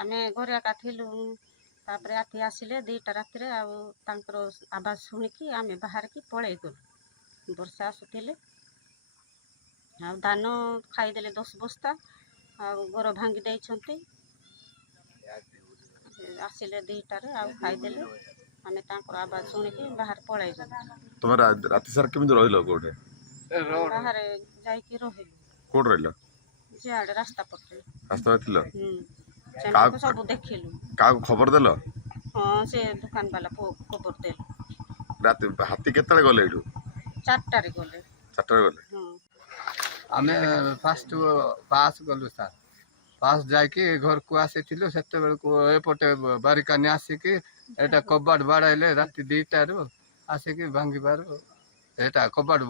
ଆମେ ଘରେ ଏକା ଥିଲୁ। ତାପରେ ରାତି ଆସିଲେ 2ଟା ରାତିରେ ଆଉ ତାଙ୍କର ଆବାଜ ଶୁଣିକି ଆମେ ବାହାରିକି ପଳେଇଗଲୁ। ବର୍ଷା ଆସୁଥିଲେ ଆଉ ଧାନ ଖାଇଦେଲେ 10 ବସ୍ତା ଆଉ ଘର ଭାଙ୍ଗି ଦେଇଛନ୍ତି। ଆସିଲେ 2ଟାରେ ଆଉ ଖାଇଦେଲେ। ଆମେ ତାଙ୍କର ଆବାଜ ଶୁଣିକି ବାହାରେ ପଳେଇଗଲୁ। ତମେ ରାତି ସାରା କେମିତି ରହିଲ କୋଉଠି? ବାହାରେ ଯାଇକି ରହିଲୁ। କୋଉଠି ରହିଲ? ସିଆଡେ ରାସ୍ତା ପଟେ। ରାସ୍ତାରେ ଥିଲ? ସେମାନଙ୍କୁ ସବୁ ଦେଖିଲୁ। କାହାକୁ ଖବର ଦେଲ? ହଁ, ସେ ଦୋକାନ ବାଲା ଖବର ଦେଲୁ। ରାତି ହାତୀ କେତେବେଳେ ଗଲେ ଏଇଠୁ? 4ଟାରେ ଗଲେ। 4ଟାରେ ଗଲେ? ଆମେ ଫାଷ୍ଟ ପାସ୍ ଗଲୁ ସାର୍। ପାସ୍ ଯାଇକି ଘରକୁ ଆସିଥିଲୁ। ସେତେବେଳକୁ ଏପଟେ ବାରିକାନି ଆସିକି ଏଇଟା କବାଟ ବାଡ଼ାଇଲେ ରାତି 2ଟାରୁ ଆସିକି ଭାଙ୍ଗିବାରୁ ଏଇଟା କବାଟ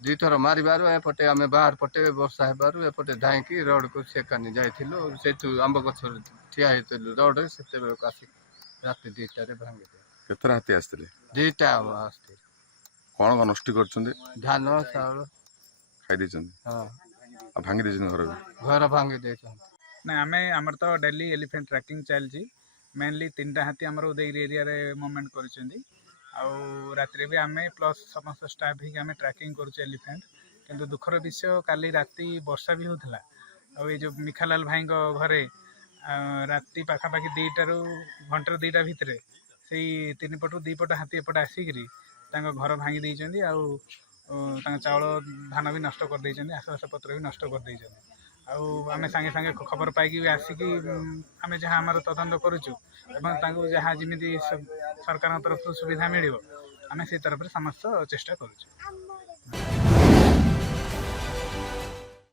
2 ଥର ମାରିବାରୁ ଏପଟେ ଆମେ ବାହାର ପଟେ ବର୍ଷା ହେବାରୁ ଏପଟେ ଧାଇଁକି ରୋଡ଼କୁ ସେକାନି ଯାଇଥିଲୁ। ସେଠୁ ଆମ୍ବ ଗଛରେ ଠିଆ ହେଇଥିଲୁ ରୋଡ଼ରେ। ସେତେବେଳକୁ ଆସିକି ରାତି 2ଟାରେ ଭାଙ୍ଗିଦେଲେ। କେତେଟା ହାତୀ ଆସିଥିଲେ? 2ଟା ଆସିଥିଲେ। କ'ଣ କ'ଣ ନଷ୍ଟ କରିଛନ୍ତି? ଧାନ ଚାଉଳ ଖାଇ ଦେଇଛନ୍ତି? ହଁ, ଆଉ ଭାଙ୍ଗି ଦେଇଛନ୍ତି ଘର ଭାଙ୍ଗି ଦେଇଛନ୍ତି। ନାଇଁ, ଆମର ତ ଡେଲି ଏଲିଫେଣ୍ଟ ଟ୍ରାକିଂ ଚାଲିଛି। ମେନଲି 3ଟା ହାତୀ ଆମର ଉଦୟଗିରି ଏରିଆରେ ମୁଭମେଣ୍ଟ କରିଛନ୍ତି। ଆଉ ରାତିରେ ବି ଆମେ ପ୍ଲସ୍ ସମସ୍ତ ଷ୍ଟାଫ୍ ହେଇକି ଆମେ ଟ୍ରାକିଂ କରୁଛୁ ଏଲିଫେଣ୍ଟ। କିନ୍ତୁ ଦୁଃଖର ବିଷୟ, କାଲି ରାତି ବର୍ଷା ବି ହେଉଥିଲା। ଆଉ ଏଇ ଯେଉଁ ମିଖାଲାଲ ଭାଇଙ୍କ ଘରେ ରାତି ପାଖାପାଖି 2ଟାରୁ ଘଣ୍ଟାରୁ 2ଟା ଭିତରେ ସେଇ 3 ପଟରୁ 2 ପଟ ହାତୀ ଏପଟେ ଆସିକିରି ତାଙ୍କ ଘର ଭାଙ୍ଗି ଦେଇଛନ୍ତି। ଆଉ ତାଙ୍କ ଚାଉଳ ଧାନ ବି ନଷ୍ଟ କରିଦେଇଛନ୍ତି। ଆସବାବପତ୍ର ବି ନଷ୍ଟ କରିଦେଇଛନ୍ତି। ଆଉ ଆମେ ସାଙ୍ଗେ ସାଙ୍ଗେ ଖବର ପାଇକି ଆସିକି ଆମେ ଯାହା ଆମର ତଦନ୍ତ କରୁଛୁ ଏବଂ ତାଙ୍କୁ ଯାହା ଯେମିତି ସରକାରଙ୍କ ତରଫରୁ ସୁବିଧା ମିଳିବ ଆମେ ସେଇ ତରଫରେ ସମସ୍ତ ଚେଷ୍ଟା କରୁଛୁ।